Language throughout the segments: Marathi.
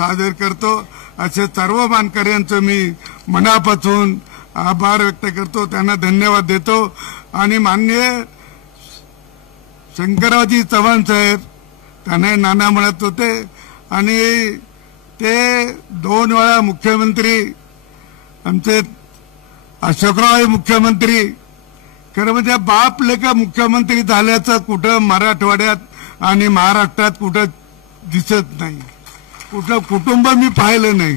सादर करतो। असे सर्व मानकऱ्यांचं मी मनापासून आभार व्यक्त करतो, त्यांना धन्यवाद देतो। आणि माननीय शंकररावजी चव्हाण साहेब, त्यांना नाना म्हणत होते आणि ते 2 वेळा मुख्यमंत्री, आमचे अशोकराव मुख्यमंत्री, खरं म्हणजे बाप लेखा मुख्यमंत्री झाल्याचं कुठं मराठवाड्यात आणि महाराष्ट्रात कुठं दिसत नाही, कुठलं कुटुंब मी पाहिलं नाही।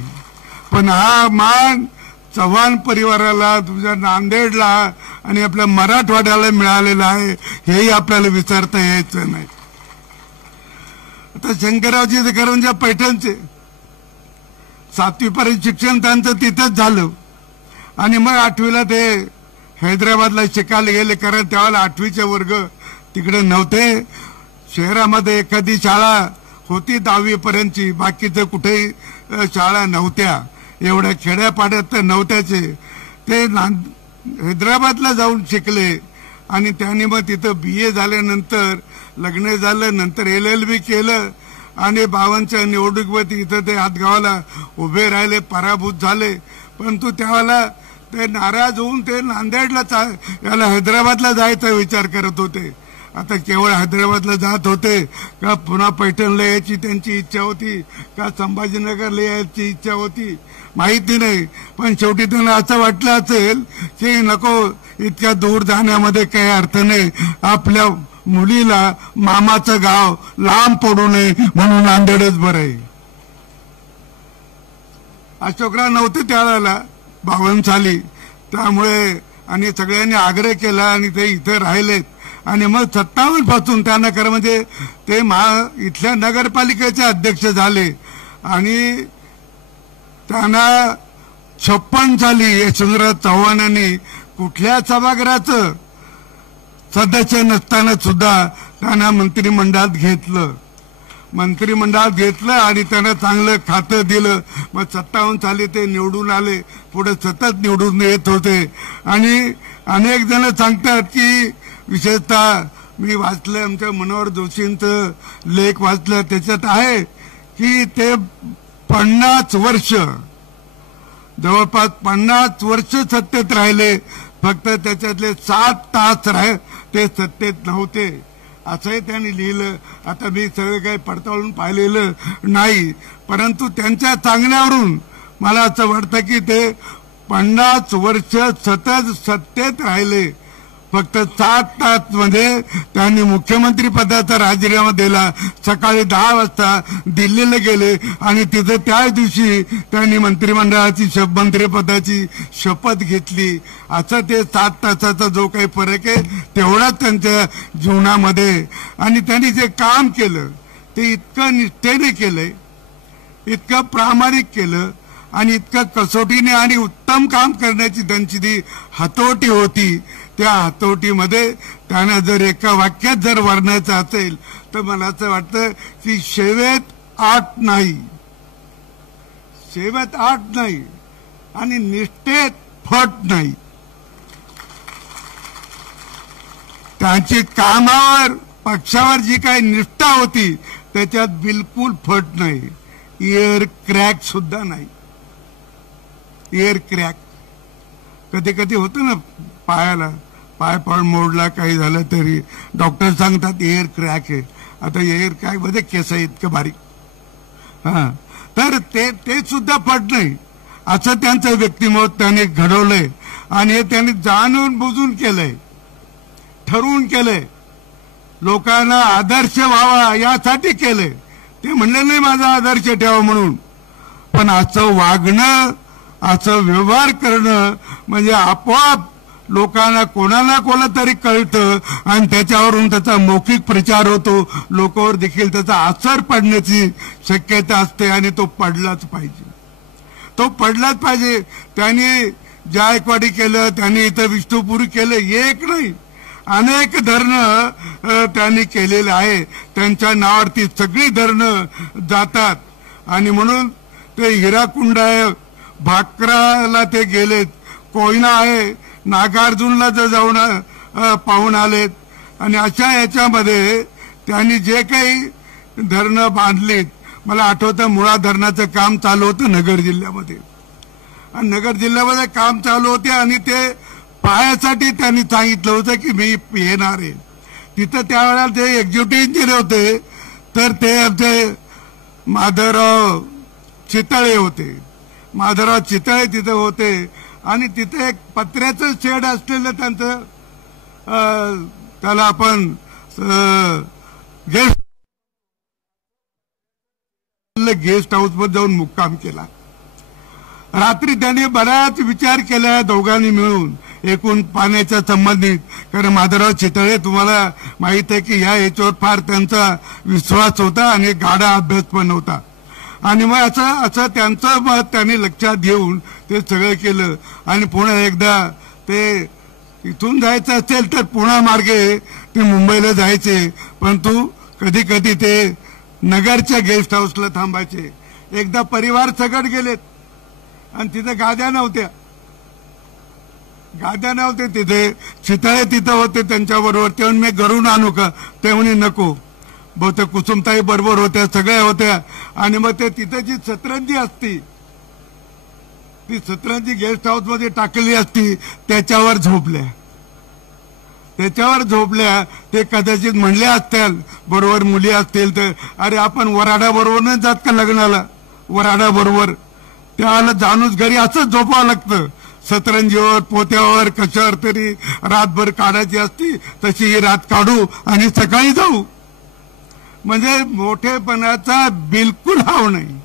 पण हा मान चव्हाण परिवाराला, तुझ्या नांदेडला आणि आपल्या मराठवाड्याला मिळालेला आहे, हेही आपल्याला विसरता यायचं नाही। आता शंकररावजी खरं म्हणजे पैठणचे 7वी पर्यंत शिक्षण त्यांचं तिथंच झालं आणि मग 8वीला ते हैदराबादला शिकायला गेले, कारण त्यावेळेला 8वीचे वर्ग तिकडे नव्हते। शहरामध्ये एखादी शाळा होती 10वी पर्यंतची, बाकीचं कुठेही शाळा नव्हत्या, एवढ्या खेड्यापाड्यात तर नव्हत्याचे। ते हैदराबादला जाऊन शिकले आणि त्यांनी मग तिथं BA झाल्यानंतर लग्न झालं, नंतर LLB केलं आणि 52च्या निवडणुकीमध्ये इथं ते हातगावाला उभे राहिले, पराभूत झाले। परंतु त्यावेळेला ते नाराज होऊन ते नांदेडला याला हैदराबादला जायचा विचार करत होते। आता केवळ हैदराबादला जात होते का पुन्हा पैठणला यायची त्यांची इच्छा होती का संभाजीनगरला यायची इच्छा होती माहिती नाही, पण शेवटी त्यांना असं वाटलं असेल की नको इतक्या दूर जाण्यामध्ये काही अर्थ नाही, आपल्या मुलीला मामाचं गाव लांब पडू नये म्हणून नांदेडच बरं आहे। अशोकराव नव्हते त्यावेळेला 52 साली, त्यामुळे आणि सगळ्यांनी आग्रह केला आणि ते इथे राहिलेत आणि मग 57 पासून त्यांना खरं म्हणजे ते इथल्या नगरपालिकेचे अध्यक्ष झाले आणि त्यांना 56 साली यशवंतराव चव्हाणांनी कुठल्या सभागृहाचं सदस्य नसताना सुद्धा त्यांना मंत्रिमंडळात घेतलं आणि त्यांना चांगलं खातं दिलं। मग 57 साली ते निवडून आले, पुढे सतत निवडून येत होते। आणि अनेक जण सांगतात की विशेषतः मी वाचलं, आमच्या मनोहर जोशींचं लेख वाचलं, त्याच्यात आहे की ते 50 वर्ष, जवळपास 50 वर्ष सत्तेत राहिले, फक्त त्याच्यातले 7 तास ते सत्तेत नव्हते असंही त्यांनी लिहिलं। आता मी सगळं काही पडताळून पाहिलेलं नाही, परंतु त्यांच्या सांगण्यावरून मला असं वाटतं की ते 50 वर्ष सतत सत्तेत राहिले, फक्त 7 तास मध्ये त्यांनी मुख्यमंत्री पदाचा राजीनामा दिला, सकाळी 10 वाजता दिल्लीला गेले आणि तिथे त्याच दिवशी त्यांनी मंत्रिपदाची शपथ घेतली। असं ते 7 तासाचा जो काही फरक आहे तेवढाच त्यांच्या जीवनामध्ये, आणि त्यांनी जे काम केलं ते इतकं निष्ठेने केलंय, इतकं प्रामाणिक केलं आणि इतकं कसोटीने आणि उत्तम काम करण्याची त्यांची ती हातोटी होती। त्या हातोटीमध्ये त्यांना जर एका वाक्यात जर वर्णायचं असेल तर मला असं वाटतं की शेवेत आठ नाही आणि निष्ठेत फट नाही। त्यांची कामावर पक्षावर जी काही निष्ठा होती त्याच्यात बिलकुल फट नाही, एअर क्रॅक सुद्धा नाही। एअर क्रॅक कधी कधी होतं ना, पाय मोडला काही झालं तरी डॉक्टर सांगतात एअर क्रॅक आहे। आता एअर क्रॅक मध्ये केस आहे इतकं बारीक, तर ते सुद्धा फट नाही असं त्यांचं व्यक्तिमत्व त्यांनी घडवलंय आणि हे त्यांनी जाणून बुजून केलंय, ठरवून केलंय, लोकांना आदर्श व्हावा यासाठी केलंय। ते म्हणले नाही माझा आदर्श ठेवा म्हणून, पण असं वागणं, असं व्यवहार करणं म्हणजे आपोआप लोकांना कोणाला तरी कळतं आणि त्याच्यावरून त्याचा मौखिक प्रचार होतो, लोकांवर देखील त्याचा असर पडण्याची शक्यता असते आणि तो पडलाच पाहिजे। त्यांनी जायकवाडी केलं, त्यांनी इथं विष्णुपुरी केलं, एक नाही अनेक धरणं त्यांनी केलेले आहे, त्यांच्या नावावरती सगळी धरणं जातात आणि म्हणून ते हिराकुंड आहे, भाकराला ते गेलेत, कोयना आहे, नागार्जुनला जाऊन पाहून आलेत आणि अशा याच्यामध्ये त्यांनी जे काही धरणं बांधलीत, मला आठवतं मुळा धरणाचं काम चालू होतं नगर जिल्ह्यामध्ये, आणि नगर जिल्ह्यामध्ये काम चालू होते आणि ते पाहायसाठी त्यांनी सांगितलं होतं की मी येणार आहे तिथं. त्यावेळेला ते एक्झिक्युटिव्ह इंजिनियर होते, तर ते आमचे माधवराव चितळे होते. माधवराव चितळे तिथे होते आणि तिथे एक पत्र्याचं शेड असलेलं त्यांचं त्याला आपण गेस्ट हाऊस मध्ये जाऊन मुक्काम केला. रात्री त्यांनी बराच विचार केला दोघांनी मिळून एकूण पाण्याच्या संबंधित. कारण माधवराव चितळे तुम्हाला माहित आहे की या याच्यावर फार त्यांचा विश्वास होता आणि गाढा अभ्यास पण होता. आणि मग असं त्यांचं मत त्यांनी लक्षात घेऊन ते सगळं केलं. आणि पुन्हा एकदा ते इथून जायचं असेल तर पुणा मार्गे ते मुंबईला जायचे, परंतु कधी कधी ते नगरच्या गेस्ट हाऊसला थांबायचे. एकदा परिवार सगट गेलेत आणि तिथे गाद्या नव्हत्या तिथे. चितळे तिथं होते त्यांच्याबरोबर. ते मी घरून आणू का, ते म्हणे नको. बहुतेक कुसुमताई बरोबर होत्या, सगळ्या होत्या. आणि मग ते तिथे जी सतरंजी असती ती सतरंजी गेस्ट हाऊस मध्ये टाकलेली असती त्याच्यावर झोपल्या. ते कदाचित म्हणले असतील बरोबर मुली असतील तर, अरे आपण वराडा बरोबर नाही जात का लग्नाला, वराडा बरोबर त्याला जाणूच घरी असंच झोपावं लागतं. सतरंजीवर पोत्यावर कशावर तरी रातभर काढायची असती, तशी ही रात काढू आणि सकाळी जाऊ. म्हणजे मोठेपणाचा बिलकुल हाव नाही.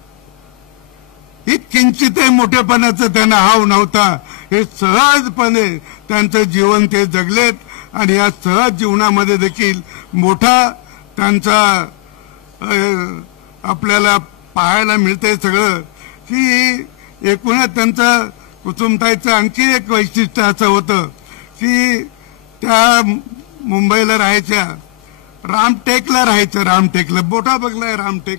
ही किंचितही मोठेपणाचा त्यांना हाव नव्हता. हे सहजपणे त्यांचं जीवन ते जगलेत आणि या सहज जीवनामध्ये देखील मोठा त्यांचा आपल्याला पाहायला मिळतंय सगळं. की एकूणच त्यांचं कुसुमताईचं आणखी एक वैशिष्ट्य असं होतं की त्या मुंबईला राहायच्या, रामटेकला राहायचं. रामटेकला मोठा बंगला आहे रामटेक.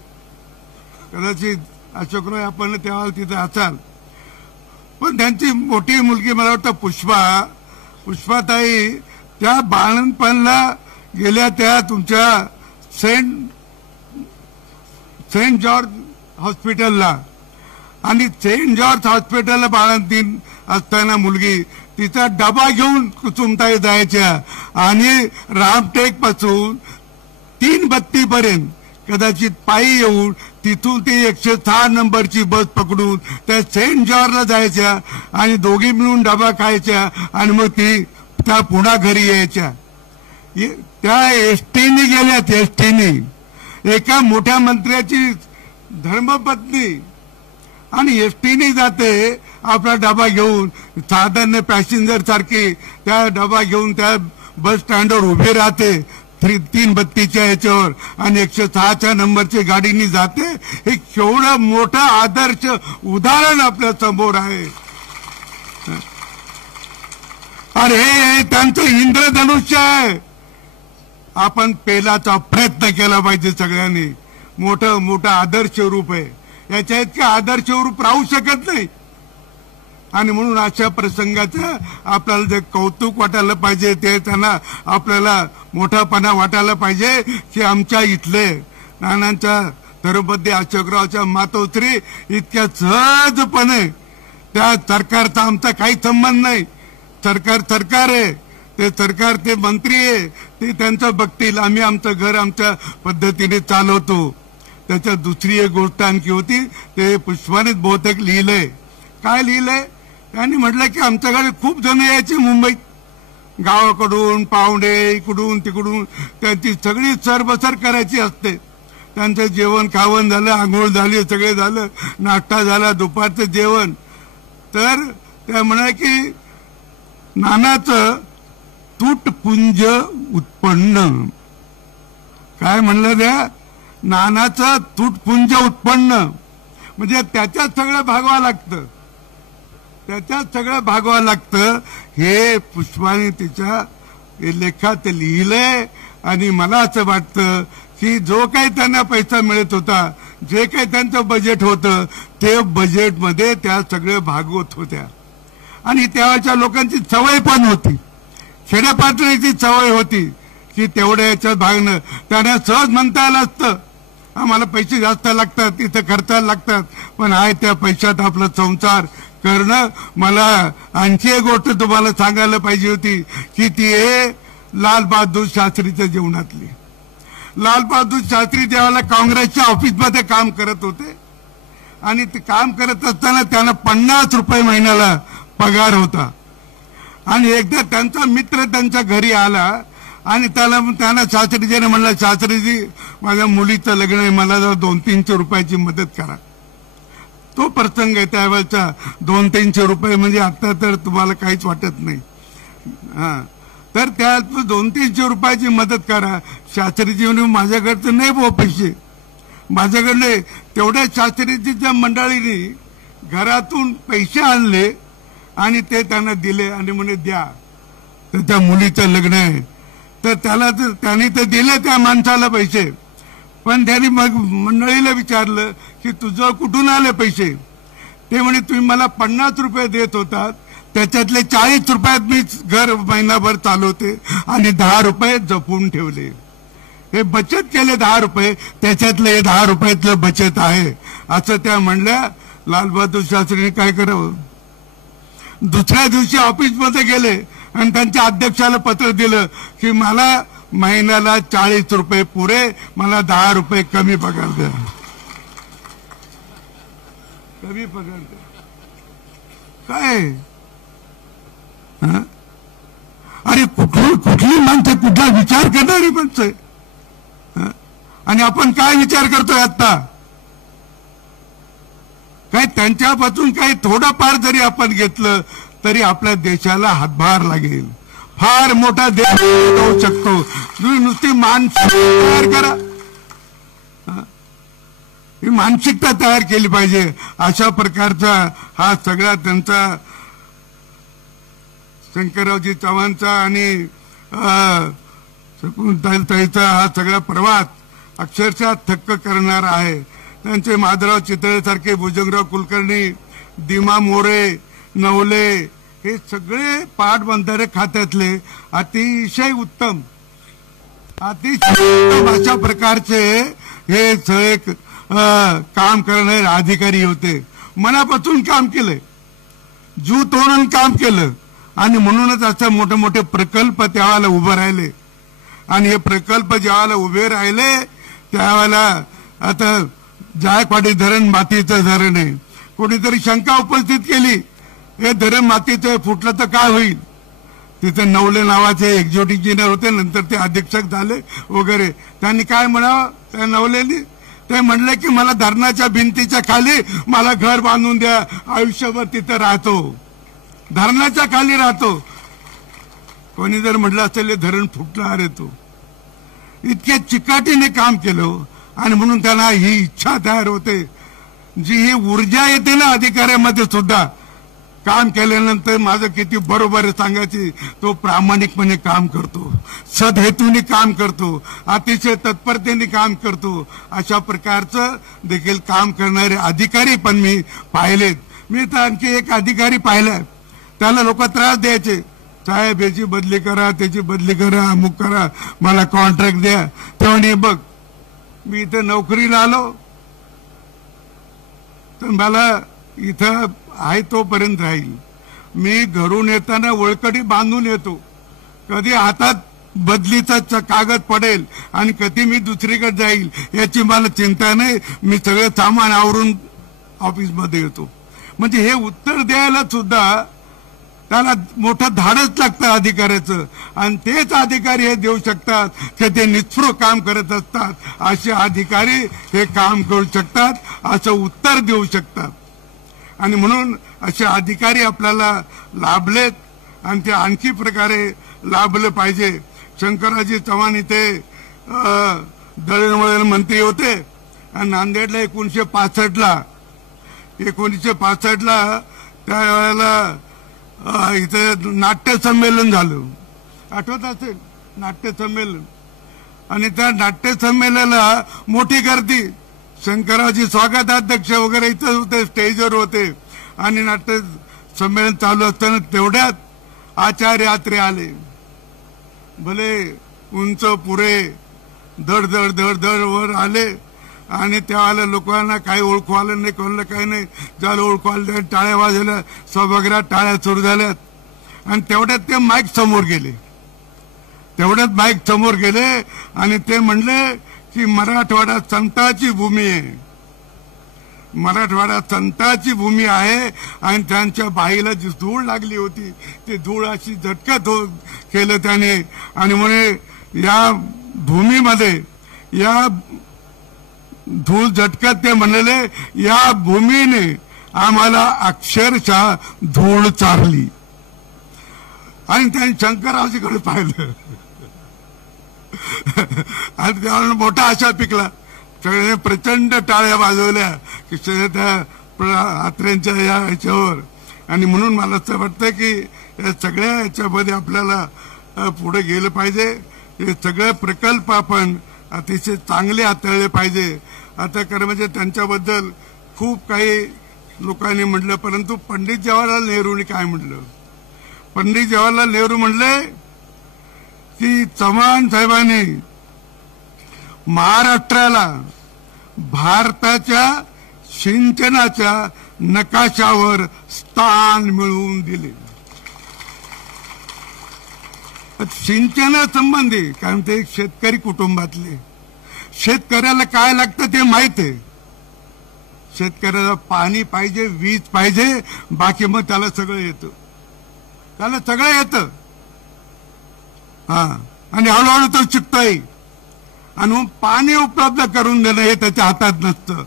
कदाचित अशोकराव आपण तेव्हा तिथे असाल. पण त्यांची मोठी मुलगी मला वाटतं पुष्पाताई त्या बाळणपणला गेल्या त्या तुमच्या सेंट जॉर्ज हॉस्पिटलला. आणि सेंट जॉर्ज हॉस्पिटलला बाळंतीण असताना मुलगी तिचा डबा घेऊन कुसुमताई जायच्या आणि रामटेक पासून 3 पर्यंत कदाचित पायी येऊन तिथून ती 106 नंबरची बस पकडून त्या सेंट जॉर्जला जायच्या आणि दोघी मिळून डबा खायच्या आणि मग ती त्या पुन्हा घरी यायच्या. त्या एसटीने गेल्यात. एसटीने एका मोठ्या मंत्र्याची धर्मपत्नी आणि एसटीने जाते आपला डबा घेऊन, साधारण पॅसेंजर सारखी त्या डबा घेऊन त्या बस स्टँडवर उभी राहते 332च्या याच्यावर आणि 106च्या नंबरची गाडीनी जाते. हे केवढं मोठं आदर्श उदाहरण आपल्या समोर आहे. अरे हे त्यांचं इंद्रधनुष्य आहे. आपण पेलाचा प्रयत्न केला पाहिजे सगळ्यांनी. मोठं आदर्श रूप आहे. याच्या इतकं आदर्श रूप राहू शकत नाही. आणि म्हणून अशा प्रसंगाचं आपल्याला जे कौतुक वाटायला पाहिजे ते त्यांना आपल्याला मोठापणा वाटायला पाहिजे की आमच्या इथले नानांच्या धर्मपती अशोकरावच्या मातोश्री इतक्या सहजपणे त्या सरकारचा आमचा काही संबंध नाही. सरकार आहे. ते सरकार ते मंत्री आहे ते त्यांचं बघतील. आम्ही आमचं घर आमच्या पद्धतीने चालवतो. त्याच्यात दुसरी एक गोष्ट आणखी होती. ते पुष्पानेच बहुतेक लिहिलंय. काय लिहिलंय त्यांनी म्हटलं की आमच्याकडे खूप जण यायचे मुंबईत, गावाकडून पाहुणे इकडून तिकडून. त्यांची सगळी सरबसर करायची असते. त्यांचं जेवण खावण झालं, आंघोळ झाली, सगळे झालं, नाश्ता झाला, दुपारचं जेवण. तर त्या म्हणाय की नानाचं तुटपुंज उत्पन्न. काय म्हणलं त्या नानाचं तुटपुंज उत्पन्न म्हणजे त्याच्यात सगळं भागवा लागतं. हे पुष्पाने तिच्या लेखात लिहिलंय. आणि मला असं वाटतं की जो काही त्यांना पैसा मिळत होता, जे काही त्यांचं बजेट होतं ते बजेटमध्ये त्या सगळं भागवत होत्या. आणि तेव्हाच्या लोकांची सवय पण होती, खेड्यापातळीची सवय होती की तेवढ्या याच्यात भागणं. त्यांना सहज म्हणता आलं असतं आम्हाला पैसे जास्त लागतात, तिथं खर्चायला लागतात, पण आहे त्या पैशात आपला संसार करणं. मला आणखी एक गोष्ट तुम्हाला सांगायला पाहिजे होती की ती आहे लाल बहादूर शास्त्रीच्या जीवनातली. लाल बहादूर शास्त्री ज्यावेळेला काँग्रेसच्या ऑफिसमध्ये काम करत होते आणि ते काम करत असताना त्यांना 50 रुपये महिन्याला पगार होता. आणि एकदा त्यांचा मित्र त्यांच्या घरी आला आणि त्यांना शास्त्रीजीने म्हणलं, शास्त्रीजी माझ्या मुलीचं लग्न आहे, मला जर 200-300 रुपयाची मदत करा. तो प्रसंग आहे त्यावेळेचा. 200-300 रुपये म्हणजे आता तर तुम्हाला काहीच वाटत नाही. तर त्या 200-300 रुपयाची मदत करा. शास्त्रीजी म्हणे माझ्याकडचं नाही भाऊ पैसे, माझ्याकडले. तेवढ्या शास्त्रीजीच्या मंडळीने घरातून पैसे आणले आणि ते त्यांना दिले आणि म्हणे द्या, तर त्या मुलीचं लग्न आहे. तर त्याने तर दिले त्या माणसाला पैसे, पण त्यांनी मग मंडळीला विचारलं की तुझं कुठून आले पैसे. ते म्हणे तुम्ही मला 50 रुपये देत होतात, त्याच्यातले 40 रुपयात मी घर महिनाभर चालवते आणि 10 रुपये जपून ठेवले. हे बचत केले 10 रुपये, त्याच्यातले 10 रुपयातलं बचत आहे असं त्या म्हणल्या. लालबहादूर शास्त्रीने काय करावं, दुसऱ्या दिवशी ऑफिसमध्ये गेले आणि त्यांच्या अध्यक्षाला पत्र दिलं की मला महिन्याला 40 रुपये पुरे, मला 10 रुपये कमी पगार द्या, कमी पगार द्या. काय अरे कुठली माणसं, कुठला विचार करणारी माणसं. आणि आपण काय विचार करतोय आता, काय त्यांच्यापासून काही थोडंफार जरी आपण घेतलं तरी आपल्या देशाला हातभार लागेल. फार मोठा देश होऊ शकतो. तुम्ही नुसती मानसिकता तयार करा, ही मानसिकता तयार केली पाहिजे. अशा प्रकारचा हा सगळा त्यांचा शंकररावजी चव्हाणचा आणि शकुंतलाताईचा हा सगळा प्रवास अक्षरशः थक्क करणारा आहे. त्यांचे माधवराव चितळे सारखे, भुजंगराव कुलकर्णी, दिमा मोरे, नवले, हे सगळे पाटबंधारे खात्यातले अतिशय उत्तम अशा प्रकारचे हे सगळे काम करणारे अधिकारी होते. मनापासून काम केलंय, जीव तोडून काम केलं आणि म्हणूनच असं मोठे मोठे प्रकल्प त्यावेळेला उभे राहिले. आणि हे प्रकल्प ज्यावेळेला उभे राहिले त्यावेळेला आता जायकवाडी धरण मातीचं धरण आहे. कोणीतरी शंका उपस्थित केली, हे धरण मातीचं फुटलं तर काय होईल. तिथे नवले नावाचे एक्झिक्युटिव्ह इंजिनियर होते, नंतर ते अधीक्षक झाले वगैरे. त्यांनी काय म्हणावं त्या नवलेनी, ते म्हणले की मला धरणाच्या भिंतीच्या खाली मला घर बांधून द्या, आयुष्यभर तिथं राहतो, धरणाच्या खाली राहतो. कोणी जर म्हटलं असेल धरण फुटणार आहे, तो इतक्या चिकाटीने काम केलं आणि म्हणून त्यांना ही इच्छा तयार होते, जी ही ऊर्जा येते ना अधिकाऱ्यामध्ये सुद्धा. काम केल्यानंतर माझं किती बरोबर आहे सांगायची, तो प्रामाणिकपणे काम करतो, सदहेतूने काम करतो, अतिशय तत्परतेने काम करतो. अशा प्रकारचं देखील काम करणारे अधिकारी पण मी पाहिलेत. मी तर आणखी एक अधिकारी पाहिलाय, त्याला लोक त्रास द्यायचे, साहेब याची बदली करा, त्याची बदली करा, अमुक करा, मला कॉन्ट्रॅक्ट द्या. तेव्हा बघ मी इथं नोकरीला आलो तर मला इथं आहे तोपर्यंत राहील. मी घरून येताना वळकडी बांधून येतो, कधी हातात बदलीचा कागद पडेल आणि कधी मी दुसरीकडे जाईल याची मला चिंता नाही. मी सगळं सामान आवरून ऑफिसमध्ये येतो. म्हणजे हे उत्तर द्यायला सुद्धा त्याला मोठं धाडस लागतं अधिकाऱ्याचं. आणि तेच अधिकारी हे देऊ शकतात की ते निस्पृह काम करत असतात. असे अधिकारी हे काम करू शकतात, असं उत्तर देऊ शकतात. आणि म्हणून असे अधिकारी आपल्याला लाभलेत आणि ते आणखी प्रकारे लाभले पाहिजे. शंकररावजी चव्हाण इथे दळणवळण मंत्री होते आणि नांदेडला 1965ला त्यावेळेला इथे नाट्य संमेलन झालं, आठवत असेल नाट्य संमेलन. आणि त्या नाट्य संमेलनाला मोठी गर्दी, शंकररावजी स्वागताध्यक्ष वगैरे इथं होते, स्टेजवर होते. आणि नाट्य संमेलन चालू असताना तेवढ्यात आचार्य आत्रे आले. भले उंच पुरे धड धड धड धड वर आले आणि त्यावेळेला लोकांना काही ओळखू आलं नाही, कोणाला काही नाही. ज्याला ओळखू आलं टाळ्या वाजवल्या, सभागृहात टाळ्या सुरू झाल्यात. आणि तेवढ्यात ते माईक समोर गेले आणि ते म्हणले की मराठवाडा संतांची भूमी आहे, मराठवाडा संतांची भूमी आहे. आणि त्यांच्या बाईला जी धूळ लागली होती ती धूळ अशी झटक्यात केलं त्याने. आणि म्हणे या भूमीमध्ये, या धूळ झटक्यात ते म्हणले, या भूमीने आम्हाला अक्षरशः धूळ चारली. आणि त्यांनी शंकररावजीकडे पाहिलं आणि त्यावेळेला मोठा आशा पिकला. सगळ्यांनी प्रचंड टाळ्या वाजवल्या की त्या आत्र्यांच्या या ह्याच्यावर. आणि म्हणून मला असं वाटतं की या सगळ्या ह्याच्यामध्ये आपल्याला पुढे गेलं पाहिजे. हे सगळे प्रकल्प आपण अतिशय चांगले हाताळले पाहिजे. आता खरं म्हणजे त्यांच्याबद्दल खूप काही लोकांनी म्हटलं, परंतु पंडित जवाहरलाल नेहरूंनी काय म्हटलं? पंडित जवाहरलाल नेहरू म्हणले की चव्हाण साहेबांनी महाराष्ट्राला भारताच्या सिंचनाच्या नकाशावर स्थान मिळवून दिले. सिंचनासंबंधी कारण ते शेतकरी कुटुंबातले, शेतकऱ्याला काय लागतं ते माहित आहे. शेतकऱ्याला पाणी पाहिजे, वीज पाहिजे, बाकी मग त्याला सगळं येतं, हा. आणि हळूहळू तो शिकतोय. आणि मग पाणी उपलब्ध करून देणं हे त्याच्या हातात नसतं.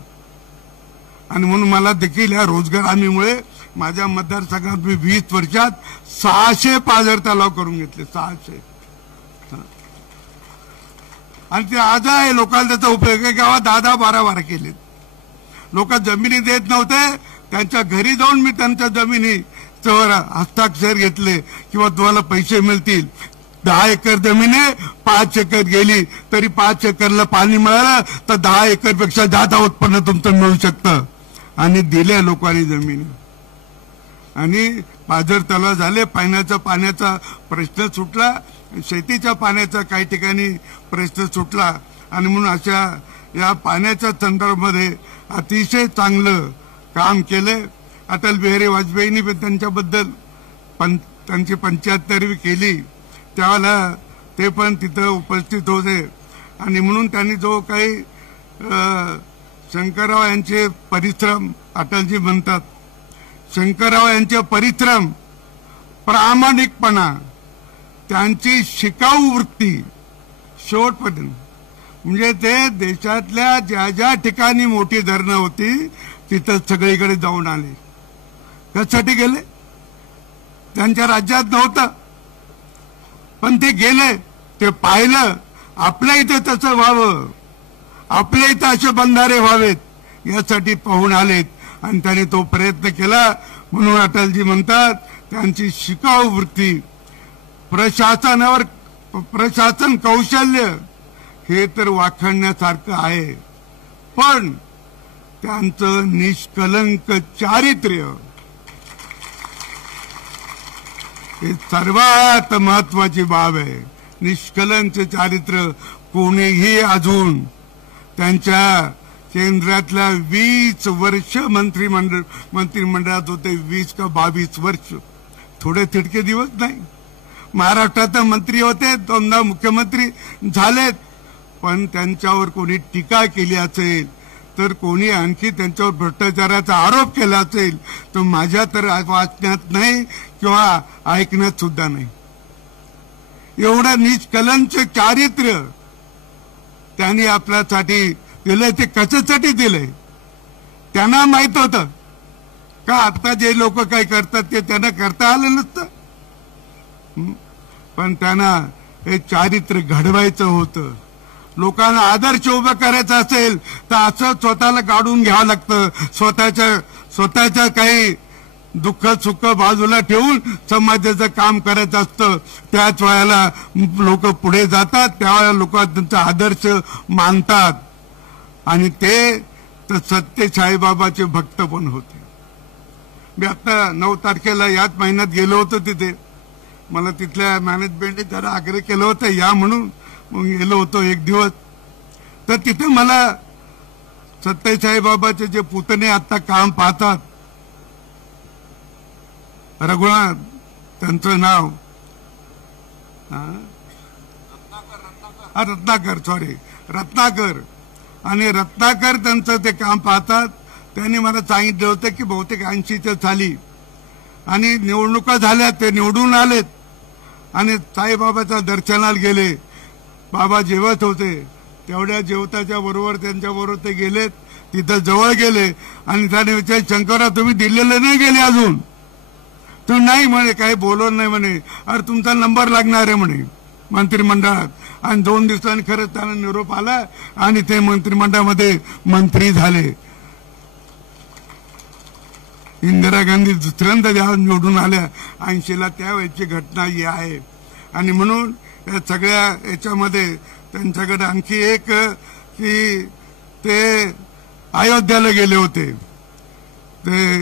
आणि म्हणून मला देखील या रोजगार हमीमुळे माझ्या मतदारसंघात मी 20 वर्षात 600 पाझर तलाव करून घेतले, 600. आणि ते आज आहे लोकांना त्याचा उपयोग आहे. गावात 10-12 केलेत. लोक जमिनी देत नव्हते, त्यांच्या घरी जाऊन मी त्यांच्या जमिनीवर हस्ताक्षर घेतले किंवा तुम्हाला पैसे मिळतील. 10 एकर जमीन आहे, 5 एकर गेली तरी 5 एकरला पाणी मिळालं तर 10 एकरपेक्षा जादा उत्पन्न तुमचं मिळू शकतं. आणि दिल्या लोकांनी जमिनी. आणि पाझर तलाव झाले, पाण्याचा प्रश्न सुटला, शेतीच्या पाण्याचा काही ठिकाणी प्रश्न सुटला. आणि म्हणून अशा या पाण्याच्या संदर्भामध्ये अतिशय चांगलं काम केलं. अटल बिहारी वाजपेयींनी पण त्यांच्याबद्दल त्यांची 75वी केली, त्यावेळेला ते पण तिथं उपस्थित होते. आणि म्हणून त्यांनी जो काही शंकरराव यांचे परिश्रम, अटलजी म्हणतात शंकरराव यांचे परिश्रम, प्रामाणिकपणा, त्यांची शिकाऊ वृत्ती शेवटपर्यंत, म्हणजे ते देशातल्या ज्या ज्या ठिकाणी मोठी धरणं होती तिथं सगळीकडे जाऊन आले. कशासाठी गेले? त्यांच्या राज्यात नव्हतं पण ते गेले, ते पाहिलं आपल्या इथे तसं व्हावं, आपल्या इथं असे बंधारे व्हावेत यासाठी पाहून आलेत. आणि त्यांनी तो प्रयत्न केला. म्हणून अटलजी म्हणतात त्यांची शिकाऊ वृत्ती, प्रशासन कौशल्य हे तर वाखाणण्यासारखं आहे, पण त्यांचं निष्कलंक चारित्र्य हे सर्वात महत्वाची बाब आहे. निष्कलंक चारित्र्य कोणीही अजून त्यांच्या केंद्रातल्या 20 वर्ष मंत्रिमंडळात होते, 20 का 22 वर्ष, थोडे तिडके दिवस नाही. महाराष्ट्रात मंत्री होते, 2दा मुख्यमंत्री झालेत, पण त्यांच्यावर कोणी टीका केली असेल तर कोणी आणखी त्यांच्यावर भ्रष्टाचाराचा आरोप केला असेल तर माझ्या तर वाचण्यात नाही किंवा ऐकण्यात सुद्धा नाही. एवढं निष्कलंक चारित्र्य त्यांनी आपल्यासाठी दिलंय. ते कशासाठी दिलंय त्यांना माहित होतं का? आता जे लोक काय करतात ते त्यांना करता आलं नसतं, पण त्यांना हे चारित्र्य घडवायचं होतं. लोकांना आदर्श उभं करायचं असेल तर असं स्वतःला काढून घ्यावं लागतं. स्वतःच्या काही दुःख सुख बाजूला ठेवून समाजाचं काम करायचं असतं. त्याच वेळेला लोक पुढे जातात, त्यावेळेला लोक त्यांचा आदर्श मानतात. आणि ते तर सत्य साईबाबाचे भक्त पण होते. मी आता 9 तारखेला याच महिन्यात गेलो होतो तिथे. मला तिथल्या मॅनेजमेंटने जरा आग्रह केलं होतं या म्हणून, मग गेलो होतो एक दिवस. तर तिथे मला सत्यसाईबाबाचे जे पुतणे आता काम पाहतात, रघुनाथ त्यांचं नाव रत्नाकर आणि रत्नाकर त्यांचं ते काम पाहतात. त्यांनी मला सांगितलं होतं की बहुतेक 80च्या साली आणि निवडणुका झाल्या, ते निवडून आलेत आणि साईबाबाच्या दर्शनाला गेले. बाबा जेवत होते, तेवढ्या जेवताच्या बरोबर त्यांच्याबरोबर ते गेलेत, तिथं जवळ गेले आणि त्याने विचारलं, शंकरराव तुम्ही दिल्लीला नाही गेले अजून? तो नाही म्हणे, काही बोलवलं नाही म्हणे. अरे तुमचा नंबर लागणार आहे म्हणे मंत्रिमंडळात. आणि 2 दिवसांनी खरंच त्यांना निरोप आला आणि ते मंत्रिमंडळामध्ये मंत्री झाले. इंदिरा गांधी दुसऱ्यांदा जेव्हा निवडून आल्या 80ला, त्यावेळेची घटना ही आहे. आणि म्हणून या सगळ्या याच्यामध्ये त्यांच्याकडे आणखी एक की ते अयोध्याला गेले होते. ते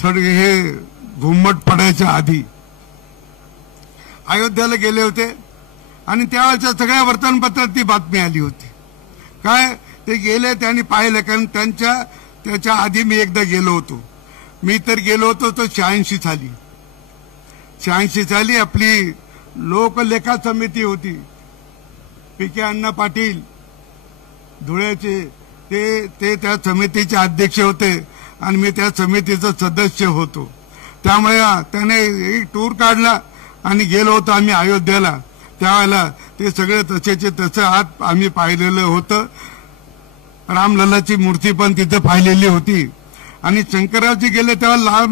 हे घुमट पडायच्या आधी अयोध्याला गेले होते आणि त्यावेळेच्या सगळ्या वर्तमानपत्रात ती बातमी आली होती. काय ते गेले, त्यांनी पाहिलं, कारण त्याच्या आधी मी एकदा गेलो होतो. मी तर गेलो होतो तो 86 साली आपली लोकलेखा समिती होती. पी.के. अण्णा पाटील धुळ्याचे ते त्या समितीचे अध्यक्ष होते आणि मी त्या समितीचा सदस्य होतो. त्यामुळे त्याने एक टूर काढला आणि गेलो होतो आम्ही अयोध्येला. त्यावेळेला ते सगळे तसेचे तसं आत आम्ही पाहिलेलं होतं. रामलल्लाची मूर्ती पण तिथं पाहिलेली होती आणि शंकररावजी गेले तेव्हा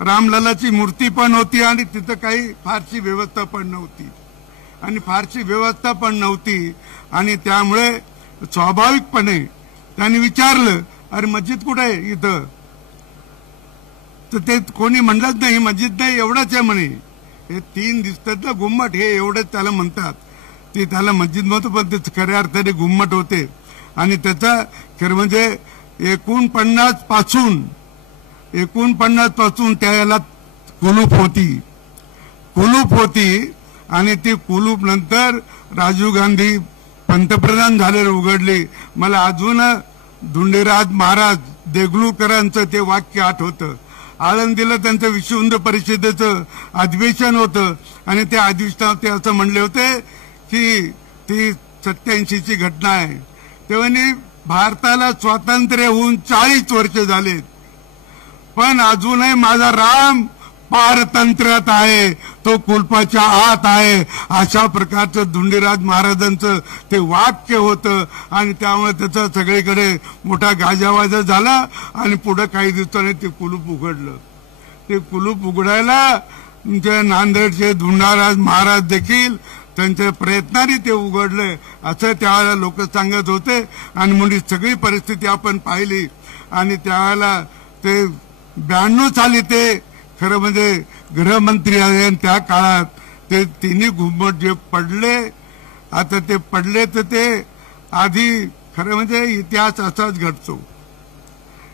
रामलल्लाची मूर्ती पण होती आणि तिथं काही फारशी व्यवस्था पण नव्हती आणि त्यामुळे स्वाभाविकपणे त्यांनी विचारलं, अरे मस्जिद कुठे आहे इथं? तर ते कोणी म्हणलंच नाही, मस्जिद नाही, एवढंच आहे म्हणे. हे 3 दिसतात ना घुम्मट, हे एवढंच त्याला म्हणतात. ते त्याला मस्जिद म्हणतो पण ते खऱ्या अर्थाने घुम्मट होते. आणि त्याचा खरं म्हणजे 49 पासून त्याला कुलूप होती आणि ती कुलूप नंतर राजीव गांधी पंतप्रधान झालेलं उघडली. मला अजून धुंडेराज महाराज देगलूकरांचं ते वाक्य आठवतं. आळंदीला त्यांचं विश्व हिंदू परिषदेचं अधिवेशन होतं आणि त्या अधिवेशनात ते असं म्हणले होते की ती 87ची घटना आहे. तेव्हा भारताला स्वातंत्र्य होऊन 40 वर्ष झालेत, पण अजूनही माझा राम पारतंत्र्यात आहे, तो कुलपाच्या आत आहे. अशा प्रकारचं धुंडीराज महाराजांचं ते वाक्य होतं आणि त्यामुळे त्याचा सगळीकडे मोठा गाजावाजा झाला आणि पुढे काही दिवसांनी ते कुलूप उघडलं. ते कुलूप उघडायला नांदेडचे धुंडाराज महाराज देखील त्यांच्या प्रयत्नाने ते उघडले असं त्यावेळेला लोक सांगत होते. आणि म्हणून सगळी परिस्थिती आपण पाहिली आणि त्यावेळेला ते 92 साली ते खरं म्हणजे गृहमंत्री आहे. त्या काळात ते 3 घुमट जे पडले, आता ते पडले तर ते आधी खरं म्हणजे इतिहास असाच घडतो.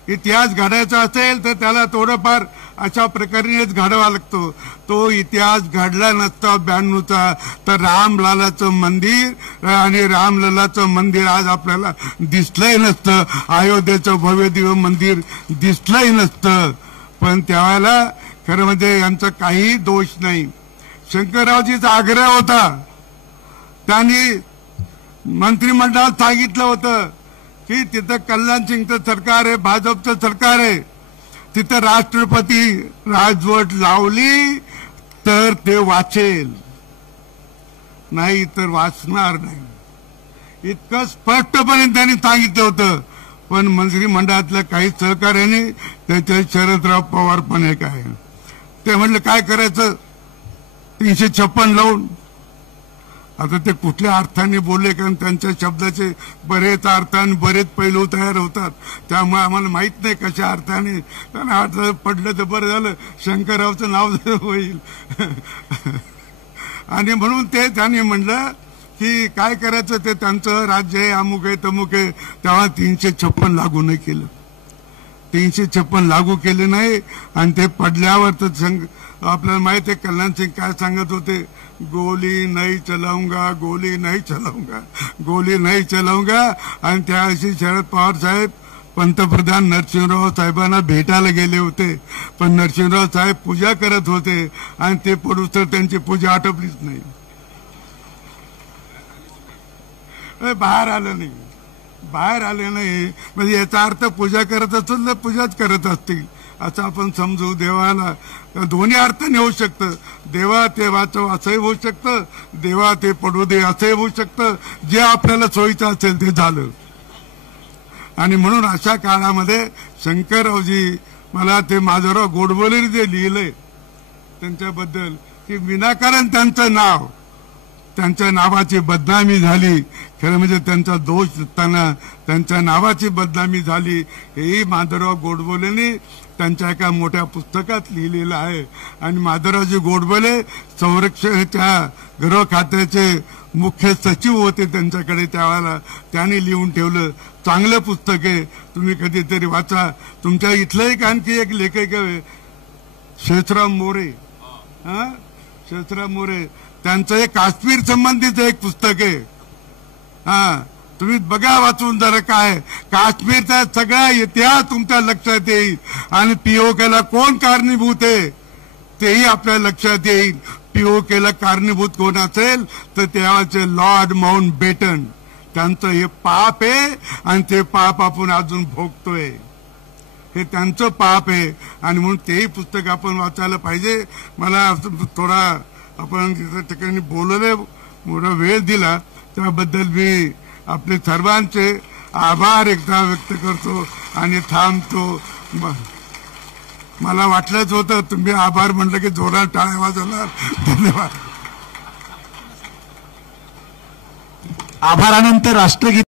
इतिहास घडायचा असेल तर त्याला थोडंफार अशा प्रकारेच घडावा लागतो. तो इतिहास घडला नसता 92चा तर रामलालाचं मंदिर आणि रामलल्लाचं मंदिर आज आपल्याला दिसलंही नसतं, अयोध्येचं भव्य दिव्य मंदिर दिसलंही नसतं. पण त्यावेळेला खरं म्हणजे यांचा काही दोष नाही. शंकररावजीचा आग्रह होता, त्यांनी मंत्रिमंडळात सांगितलं होतं की तिथं कल्याण सिंगचं सरकार आहे, भाजपचं सरकार आहे, तिथं राष्ट्रपती राजवट लावली तर ते वाचेल, नाही तर वाचणार नाही, इतकं स्पष्टपणे त्यांनी सांगितलं होतं. पण मंत्रिमंडळातल्या काही सहकार्याने त्याच्या शरदराव पवार पण एक आहे, ते म्हणलं काय करायचं 356 लावून. आता ते कुठल्या अर्थाने बोलले, कारण त्यांच्या शब्दाचे बरेच अर्थाने बरेच पैलू तयार होतात, त्यामुळे आम्हाला माहित नाही कशा अर्थाने त्यांना अर्थ पडलं तर बरं झालं, शंकररावचं नाव होईल. आणि म्हणून ते त्यांनी म्हणलं की काय करायचं, ते त्यांचं राज्य आहे, अमुक आहे तमुक आहे, तेव्हा 356 लागू नाही केलं. 356 लागू केले नाही आणि ते पडल्यावर तर आपल्याला माहिती आहे कल्याण सिंग काय सांगत होते, गोली नहीं चलाऊंगा, गोली नहीं चलाऊंगा, गोली नहीं चलाऊंगा. आणि त्यावेळी शरद पवार साहेब पंतप्रधान नरसिंहराव साहेबांना भेटायला गेले होते, पण नरसिंहराव साहेब पूजा करत होते आणि ते पडूस तर त्यांची पूजा आटोपलीच नाही, बाहेर आलं नाही. बाहेर आले नाही म्हणजे याचा अर्थ पूजा करत असेल तर पूजाच करत असतील असं आपण समजू. देवाला दोन्ही अर्थाने होऊ शकतं, देवा ते वाचव असंही होऊ शकतं, देवा ते पडू दे असंही होऊ शकतं. जे आपल्याला सोयीचं असेल ते झालं. आणि म्हणून अशा काळामध्ये शंकररावजी, मला ते माधवराव गोडबोलेने जे लिहिलंय त्यांच्याबद्दल की विनाकारण त्यांच्या नावाची बदनामी झाली, खरं म्हणजे त्यांचा दोष नसताना त्यांच्या नावाची बदनामी झाली, हेही माधवराव गोडबोलेने त्यांच्या एका मोठ्या पुस्तकात लिहिलेलं आहे. आणि माधवरावजी गोडबोले संरक्षणाच्या गृह खात्याचे मुख्य सचिव होते त्यांच्याकडे त्यावेळेला, त्यांनी लिहून ठेवलं. चांगलं पुस्तक आहे, तुम्ही कधीतरी वाचा. तुमच्या इथलं एक आणखी एक लेखक आहे शेषराव मोरे, शेषराव मोरे, त्यांचं एक काश्मीर संबंधित एक पुस्तक आहे. तुम्ही बघा वाचून जरा, काय काश्मीरचा सगळा इतिहास तुमच्या लक्षात येईल आणि पीओकेला कोण कारणीभूत आहे तेही आपल्या लक्षात येईल. पीओकेला कारणीभूत कोण असेल तर त्याचे लॉर्ड माउंट बेटन, त्यांचं हे पाप आहे आणि ते पाप आपण अजून भोगतोय, हे त्यांचं पाप आहे. आणि म्हणून तेही पुस्तक आपण वाचायला पाहिजे. मला थोडा आपण त्या ठिकाणी बोलले, मोठा वेळ दिला त्याबद्दल मी आपले सर्वांचे आभार एकदा व्यक्त करतो आणि थांबतो. मला वाटलंच होतं तुम्ही आभार म्हटलं की जोरात टाळ्या वाजवणार. धन्यवाद. आभारानंतर राष्ट्रगीत